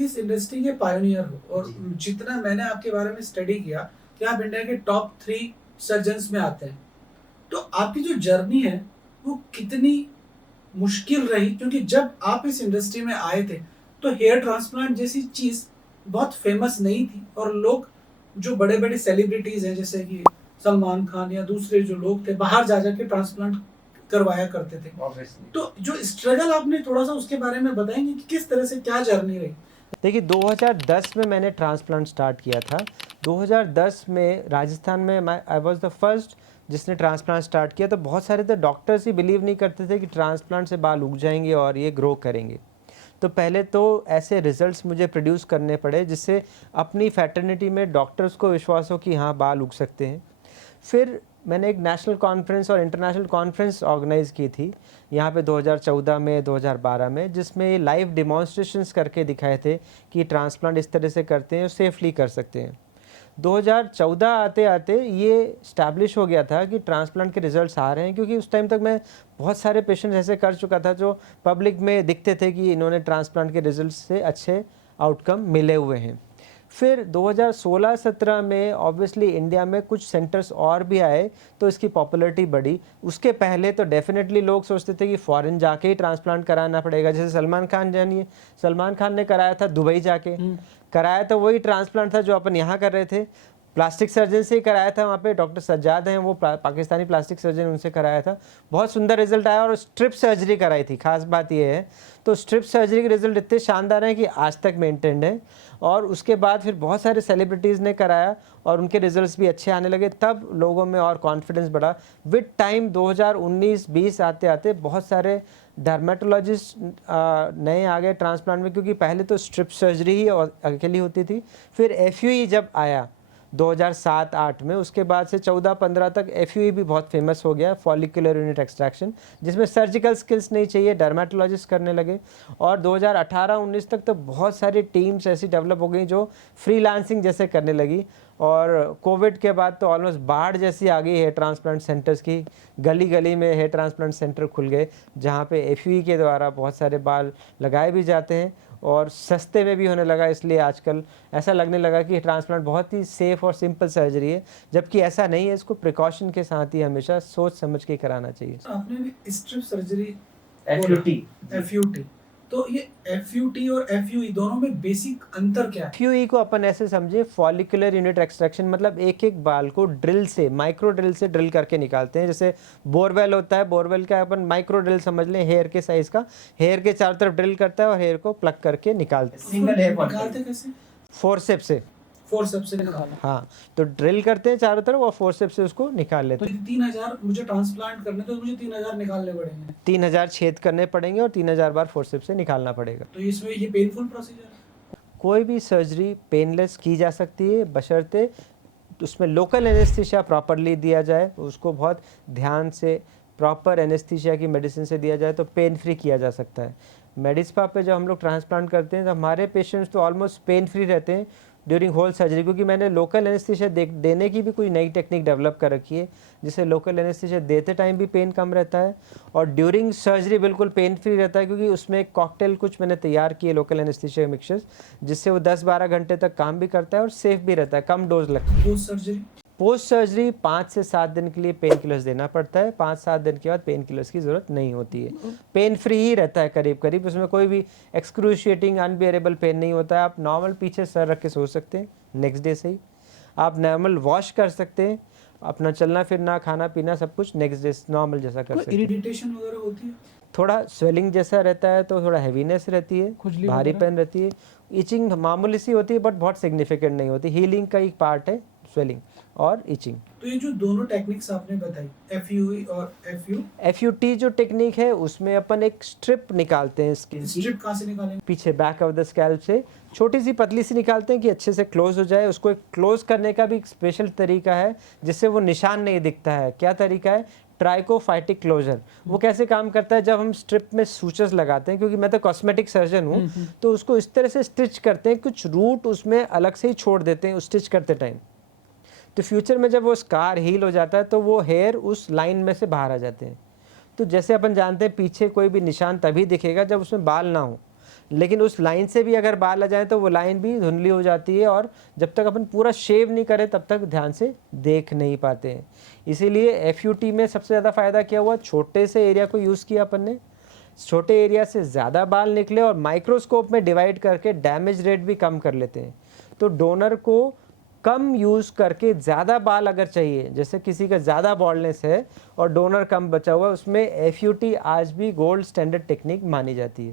इस इंडस्ट्री के पायोनियर हो और जी। जितना मैंने आपके बारे में स्टडी किया कि आप इंडिया के टॉप 3 सर्जन्स में आते हैं। तो आपकी जो जर्नी है वो कितनी मुश्किल रही? क्योंकि जब आप इस इंडस्ट्री में आए थे तो हेयर ट्रांसप्लांट जैसी चीज़ बहुत फेमस नहीं थी और लोग जो बड़े-बड़े सेलिब्रिटीज़ हैं जैसे कि सलमान खान या दूसरे जो लोग थे बाहर जा के ट्रांसप्लांट करवाया करते थे। ऑब्वियसली। तो जो स्ट्रगल आपने थोड़ा-सा उसके बारे में बताएँगे कि किस तरह से क्या जर्नी रही? देखिए 2010 में मैंने ट्रांसप्लांट स्टार्ट किया था। 2010 में राजस्थान में आई वाज़ द फर्स्ट जिसने ट्रांसप्लांट स्टार्ट किया। तो बहुत सारे तो डॉक्टर्स ही बिलीव नहीं करते थे कि ट्रांसप्लांट से बाल उग जाएंगे और ये ग्रो करेंगे। तो पहले तो ऐसे रिजल्ट्स मुझे प्रोड्यूस करने पड़े जिससे अपनी फैटर्निटी में डॉक्टर्स को विश्वास हो कि हाँ बाल उग सकते हैं। फिर मैंने एक नेशनल कॉन्फ्रेंस और इंटरनेशनल कॉन्फ्रेंस ऑर्गेनाइज़ की थी यहाँ पे 2014 में 2012 में, जिसमें लाइव डिमॉन्स्ट्रेशंस करके दिखाए थे कि ट्रांसप्लांट इस तरह से करते हैं और सेफली कर सकते हैं। 2014 आते-आते ये इस्टैब्लिश हो गया था कि ट्रांसप्लांट के रिज़ल्ट्स आ रहे हैं, क्योंकि उस टाइम तक मैं बहुत सारे पेशेंट्स ऐसे कर चुका था जो पब्लिक में दिखते थे कि इन्होंने ट्रांसप्लांट के रिज़ल्ट्स से अच्छे आउटकम मिले हुए हैं। फिर 2016-17 में ऑब्वियसली इंडिया में कुछ सेंटर्स और भी आए तो इसकी पॉपुलैरिटी बढ़ी। उसके पहले तो डेफ़िनेटली लोग सोचते थे कि फ़ॉरेन जाके ही ट्रांसप्लांट कराना पड़ेगा। जैसे सलमान खान जानिए, सलमान खान ने कराया था दुबई जाके। कराया तो वही ट्रांसप्लांट था जो अपन यहाँ कर रहे थे। प्लास्टिक सर्जन से ही कराया था, वहाँ पे डॉक्टर सज्जाद हैं, वो पाकिस्तानी प्लास्टिक सर्जन, उनसे कराया था। बहुत सुंदर रिज़ल्ट आया और स्ट्रिप सर्जरी कराई थी, ख़ास बात ये है। तो स्ट्रिप सर्जरी के रिज़ल्ट इतने शानदार हैं कि आज तक मेंटेन्ड हैं। और उसके बाद फिर बहुत सारे सेलिब्रिटीज़ ने कराया और उनके रिज़ल्ट्स भी अच्छे आने लगे, तब लोगों में और कॉन्फिडेंस बढ़ा। विद टाइम 2019-20 आते-आते बहुत सारे डर्मेटोलॉजिस्ट नए आ गए ट्रांसप्लांट में, क्योंकि पहले तो स्ट्रिप सर्जरी ही अकेली होती थी। फिर एफयूई जब आया 2007-8 में, उसके बाद से 14-15 तक एफयूई भी बहुत फेमस हो गया, फॉलिकुलर यूनिट एक्सट्रैक्शन, जिसमें सर्जिकल स्किल्स नहीं चाहिए, डर्मेटोलॉजिस्ट करने लगे। और 2018-19 तक तो बहुत सारी टीम्स ऐसी डेवलप हो गई जो फ्रीलांसिंग जैसे करने लगी। और कोविड के बाद तो ऑलमोस्ट बाढ़ जैसी आ गई हेयर ट्रांसप्लांट सेंटर्स की। गली गली में हेयर ट्रांसप्लांट सेंटर खुल गए जहाँ पे एफयूई के द्वारा बहुत सारे बाल लगाए भी जाते हैं और सस्ते में भी होने लगा। इसलिए आजकल ऐसा लगने लगा कि ट्रांसप्लांट बहुत ही सेफ़ और सिंपल सर्जरी है, जबकि ऐसा नहीं है। इसको प्रिकॉशन के साथ ही हमेशा सोच समझ के कराना चाहिए। आपने भी स्ट्रिप सर्जरी एफयूटी। एफयूटी, तो ये एफयूटी और एफयूई दोनों में बेसिक अंतर क्या है? एफयूई को अपन ऐसे समझे, फॉलिकुलर यूनिट एक्सट्रैक्शन, मतलब एक एक बाल को ड्रिल से, माइक्रो ड्रिल से ड्रिल करके निकालते हैं। जैसे बोरवेल होता है, बोरवेल का अपन माइक्रो ड्रिल समझ लें, हेयर के साइज का। हेयर के चारों तरफ ड्रिल करता है और हेयर को प्लग करके निकालते हैं सिंगल हेयर निकालते कैसे? फोर्सेप से। फोर्सेप्स से निकालना। हाँ, तो ड्रिल करते हैं चारों तरफ और फोर्सेप से उसको निकाल लेते तो हैं। 3000 मुझे ट्रांसप्लांट करने तो मुझे 3000 निकालने पड़ेंगे। 3000 छेद करने पड़ेंगे और 3000 बार फोर्सेप से निकालना पड़ेगा। तो इसमें ये पेनफुल प्रोसीजर है? कोई भी सर्जरी पेनलेस की जा सकती है, बशर्ते उसमें लोकल एनेस्थीसिया प्रॉपरली दिया जाए, उसको बहुत ध्यान से प्रॉपर एनेस्थीसिया की मेडिसिन से दिया जाए तो पेन फ्री किया जा सकता है। मेडिस्पा पे जब हम लोग ट्रांसप्लांट करते हैं तो हमारे पेशेंट्स तो ऑलमोस्ट पेन फ्री रहते हैं ड्यूरिंग होल सर्जरी, क्योंकि मैंने लोकल एनेस्थीसिया देने की भी कोई नई टेक्निक डेवलप कर रखी है, जिससे लोकल एनेस्थीसिया देते टाइम भी पेन कम रहता है और ड्यूरिंग सर्जरी बिल्कुल पेन फ्री रहता है, क्योंकि उसमें एक कॉकटेल कुछ मैंने तैयार किए लोकल एनेस्थीसिया मिक्सचर्स, जिससे वो 10-12 घंटे तक काम भी करता है और सेफ भी रहता है, कम डोज लगता है। Post surgery? पोस्ट सर्जरी 5 से 7 दिन के लिए पेन किलर्स देना पड़ता है। 5-7 दिन के बाद पेन किलर्स की ज़रूरत नहीं होती है। पेन फ्री ही रहता है करीब करीब, उसमें कोई भी एक्सक्रूशिएटिंग अनबियरेबल पेन नहीं होता है। आप नॉर्मल पीछे सर रख के सो सकते हैं नेक्स्ट डे से ही। आप नॉर्मल वॉश कर सकते हैं, अपना चलना फिरना खाना पीना सब कुछ नेक्स्ट डे नॉर्मल जैसा कर सकते हैं। इरिटेशन वगैरह होती है? थोड़ा स्वेलिंग जैसा रहता है, तो थोड़ा हैवीनेस रहती है, खुजली भारीपन रहती है, इचिंग मामूली सी होती है बट बहुत सिग्निफिकेंट नहीं होती। हीलिंग का एक पार्ट है स्वेलिंग और इचिंग। तो ये जो दोनों टेक्निक्स आपने बताई, एफयूई और एफयूटी जो टेक्निक है उसमें अपन एक स्ट्रिप निकालते हैं स्किन की, स्ट्रिप कहाँ से निकालेंगे? पीछे बैक ऑफ द स्कैल्प से छोटी सी पतली सी निकालते हैं कि अच्छे से क्लोज हो जाए। उसको एक क्लोज करने का भी एक स्पेशल तरीका है जिससे वो निशान नहीं दिखता है। क्या तरीका है? ट्राइकोफाइटिक क्लोजर। वो कैसे काम करता है? जब हम स्ट्रिप में सूचर्स लगाते हैं, क्योंकि मैं तो कॉस्मेटिक सर्जन हूँ, तो उसको इस तरह से स्टिच करते हैं, कुछ रूट उसमें अलग से ही छोड़ देते हैं स्टिच करते टाइम। तो फ्यूचर में जब वो स्कार हील हो जाता है तो वो हेयर उस लाइन में से बाहर आ जाते हैं। तो जैसे अपन जानते हैं पीछे कोई भी निशान तभी दिखेगा जब उसमें बाल ना हो, लेकिन उस लाइन से भी अगर बाल आ जाए तो वो लाइन भी धुंधली हो जाती है, और जब तक अपन पूरा शेव नहीं करें तब तक ध्यान से देख नहीं पाते हैं। इसीलिए FUT में सबसे ज़्यादा फ़ायदा क्या हुआ, छोटे से एरिया को यूज़ किया अपन ने, छोटे एरिया से ज़्यादा बाल निकले, और माइक्रोस्कोप में डिवाइड करके डैमेज रेट भी कम कर लेते हैं। तो डोनर को कम यूज़ करके ज़्यादा बाल अगर चाहिए, जैसे किसी का ज़्यादा बॉल्डनेस है और डोनर कम बचा हुआ है, उसमें FUT आज भी गोल्ड स्टैंडर्ड टेक्निक मानी जाती है।